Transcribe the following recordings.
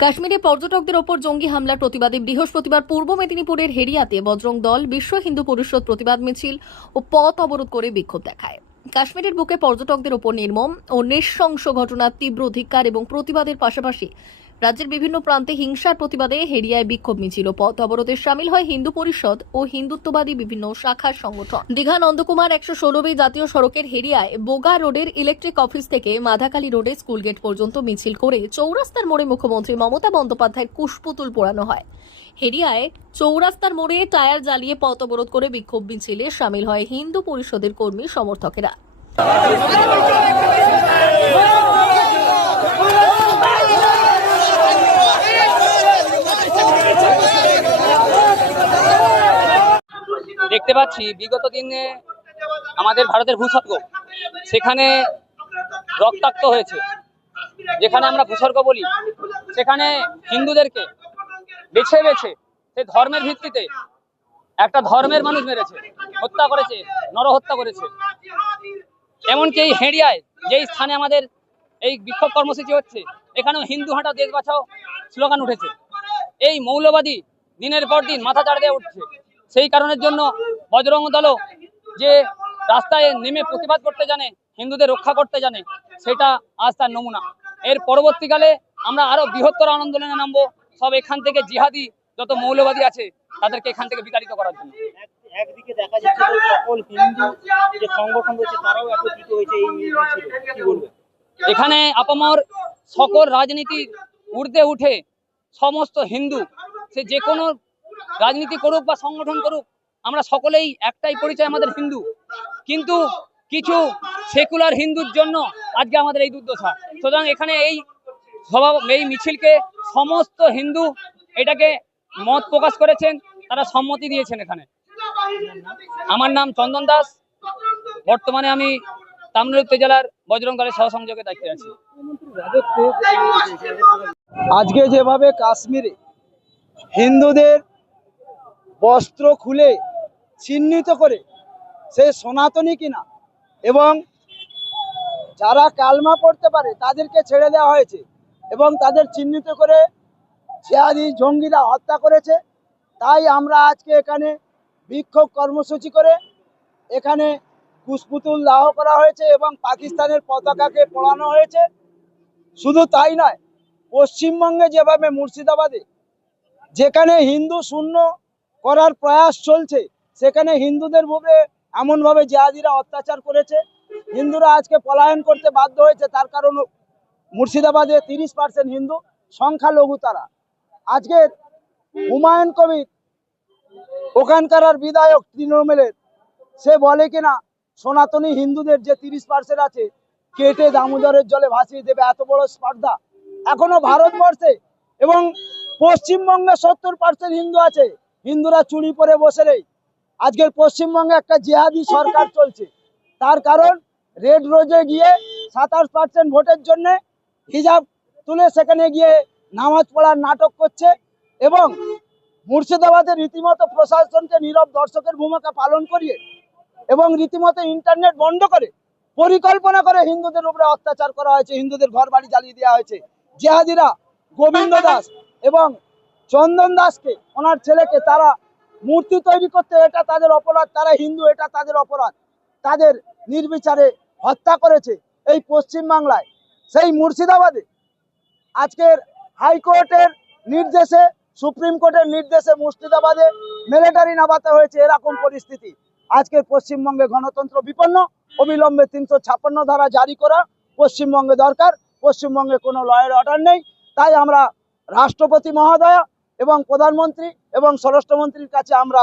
কাশ্মীরে পর্যটকদের ওপর জঙ্গি হামলার প্রতিবাদে বৃহস্পতিবার পূর্ব মেদিনীপুরের হেরিয়াতে বজরং দল, বিশ্ব হিন্দু পরিষদ প্রতিবাদ মিছিল ও পথ অবরোধ করে বিক্ষোভ দেখায়। কাশ্মীরের বুকে পর্যটকদের ওপর নির্মম ও নৃশংস ঘটনার তীব্র ধিক্কার এবং প্রতিবাদের পাশাপাশি রাজ্যের বিভিন্ন প্রান্তে হিংসার প্রতিবাদে হেরিয়ায় বিক্ষোভ মিছিল, পথ অবরোধে সামিল হয় হিন্দু পরিষদ ও হিন্দুত্ববাদী বিভিন্ন শাখার সংগঠন। দীঘা নন্দকুমার একশো ষোলো বি জাতীয় সড়কের হেরিয়ায় বোগা রোডের ইলেকট্রিক অফিস থেকে মাধাকালী রোডে স্কুল গেট পর্যন্ত মিছিল করে চৌরাস্তার মোড়ে মুখ্যমন্ত্রী মমতা বন্দ্যোপাধ্যায়ের কুশপুতুল পোড়ানো হয়। হেরিয়ায় চৌরাস্তার মোড়ে টায়ার জ্বালিয়ে পথ অবরোধ করে বিক্ষোভ মিছিলে সামিল হয় হিন্দু পরিষদের কর্মী সমর্থকেরা। পাচ্ছি। বিগত দিনে আমাদের ভারতের ভূস্বর্গ, সেখানে রক্তাক্ত হয়েছে। যেখানে আমরা ভূস্বর্গ বলি, সেখানে হিন্দুদেরকে বেছে বেছে সে ধর্মের ভিত্তিতে একটা ধর্মের মানুষ মেরেছে, হত্যা করেছে, নরহত্যা করেছে। এমনকি এই হেঁড়িয়ায় যেই স্থানে আমাদের এই বিক্ষোভ কর্মসূচি হচ্ছে, এখানেও হিন্দু হাঁটা, দেশ স্লোগান উঠেছে। এই মৌলবাদী দিনের পর দিন মাথা চাড় দিয়ে উঠছে। সেই কারণের জন্য বজরং দলও যে রাস্তায় নেমে প্রতিবাদ করতে জানে হিন্দুদের রক্ষা করতে জানে সেটা আজ তার নমুনা। এর পরবর্তীকালে আমরা আরও বৃহত্তর আন্দোলনে নামবো। সব এখান থেকে জিহাদি যত মৌলবাদী আছে তাদেরকে এখান থেকে বিতাড়িত করার জন্য। একদিকে দেখা যাচ্ছে সকল হিন্দু যে সংগঠন রয়েছে তারাও একত্রিত হয়েছে এই মিছিলে কি বলবে এখানে আপামর সকল রাজনীতির ঊর্ধ্বে উঠে সমস্ত হিন্দু সে যে কোনো রাজনীতি করুক বা সংগঠন করুক, আমরা সকলেই একটাই পরিচয় আমাদের হিন্দু। কিন্তু কিছু সেকুলার হিন্দুর জন্য আজকে আমাদের এই দুর্দশা। সুতরাং এখানে এই সভা, এই মিছিলকে সমস্ত হিন্দু এটাকে মত প্রকাশ করেছেন, তারা সম্মতি দিয়েছেন এখানে। আমার নাম চন্দন দাস। বর্তমানে আমি তামিলনাড়ু জেলার বজরং দলের সহ সংযোগের দায়িত্বে আছি। আজকে যেভাবে কাশ্মীরে হিন্দুদের বস্ত্র খুলে চিহ্নিত করে সে সনাতনী কিনা এবং যারা কালমা পড়তে পারে তাদেরকে ছেড়ে দেওয়া হয়েছে এবং তাদের চিহ্নিত করে জিহাদি জঙ্গিরা হত্যা করেছে। তাই আমরা আজকে এখানে বিক্ষোভ কর্মসূচি করে এখানে কুশপুতুল দাহ করা হয়েছে এবং পাকিস্তানের পতাকাকে পোড়ানো হয়েছে। শুধু তাই নয়, পশ্চিমবঙ্গে যেভাবে মুর্শিদাবাদে যেখানে হিন্দু, শূন্য করার প্রয়াস চলছে। সেখানে হিন্দুদের বুকে এমনভাবে জিহাদিরা অত্যাচার করেছে। হিন্দুরা আজকে পলায়ন করতে বাধ্য হয়েছে, তার কারণ মুর্শিদাবাদে তিরিশ পার্সেন্ট হিন্দু, সংখ্যালঘু তারা। আজকে হুমায়ুন কবির, ওখানকার আর বিধায়ক তৃণমূলের, সে বলে কিনা, সনাতনী হিন্দুদের যে তিরিশ পার্সেন্ট আছে, কেটে দামোদরের জলে ভাসিয়ে দেবে, এত বড় স্পর্ধা। এখনও ভারতবর্ষে এবং পশ্চিমবঙ্গে সত্তর পার্সেন্ট হিন্দু আছে। হিন্দুরা চুরি পরে বসে নেই। আজকের পশ্চিমবঙ্গে একটা জিহাদি সরকার চলছে। তার কারণ রেড রোজে গিয়ে সাতাশ পার্সেন্ট ভোটের জন্য হিজাব তুলে সেখানে গিয়ে নামাজ পড়ার নাটক করছে এবং মুর্শিদাবাদে রীতিমতো প্রশাসনকে নীরব দর্শকের ভূমিকা পালন করিয়ে এবং রীতিমতো ইন্টারনেট বন্ধ করে পরিকল্পনা করে হিন্দুদের উপরে অত্যাচার করা হয়েছে, হিন্দুদের ঘর বাড়ি জ্বালিয়ে দেওয়া হয়েছে। জেহাদিরা গোবিন্দ দাস এবং চন্দন দাসকে, ওনার ছেলেকে তারা মূর্তি তৈরি করতে, এটা তাদের অপরাধ, তারা হিন্দু, এটা তাদের অপরাধ। তাদের নির্বিচারে হত্যা করেছে এই পশ্চিম বাংলায় সেই মুর্শিদাবাদে আজকের হাইকোর্টের নির্দেশে, সুপ্রিম কোর্টের নির্দেশে মুর্শিদাবাদে মিলিটারি নামাতে হয়েছে এরকম পরিস্থিতি। আজকের পশ্চিমবঙ্গে গণতন্ত্র বিপন্ন, অবিলম্বে তিনশো ছাপ্পান্ন ধারা জারি করা পশ্চিমবঙ্গে দরকার। পশ্চিমবঙ্গে কোনো লয়ের অর্ডার নেই। তাই আমরা রাষ্ট্রপতি মহোদয়া এবং প্রধানমন্ত্রী এবং স্বরাষ্ট্রমন্ত্রীর কাছে আমরা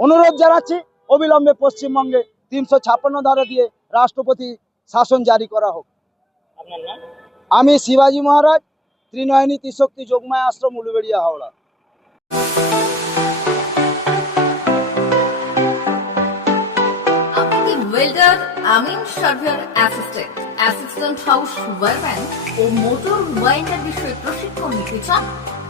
অনুরোধ জানাচ্ছি অবিলম্বে পশ্চিমবঙ্গে তিনশো ছাপ্পান্ন ধারা দিয়ে রাষ্ট্রপতি শাসন জারি করা হোক। আমি শিবাজি মহারাজ ত্রিনয়নী ত্রিশক্তি যোগমায় আশ্রম উলুবেড়িয়া হাওড়া। ওয়েল্ডার আমিন surveyor assistant assistant house wireman ও মোটর ওয়াইন্ডার বিষয়ে প্রশিক্ষণ নিতে চান?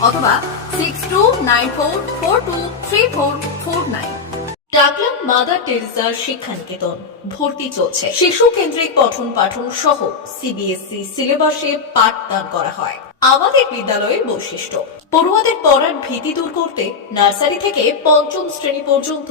অথবা six two nine four four two three four four nine. ডাকলাম মাদার টেরেসা শিক্ষা নিকেতন ভর্তি চলছে। শিশু কেন্দ্রিক পঠন পাঠন সহ সিবিএসই সিলেবাসে পাঠদান করা হয়। আমাদের বিদ্যালয়ের বৈশিষ্ট্য। পড়ুয়াদের পড়ার ভীতি দূর করতে নার্সারি থেকে পঞ্চম শ্রেণি পর্যন্ত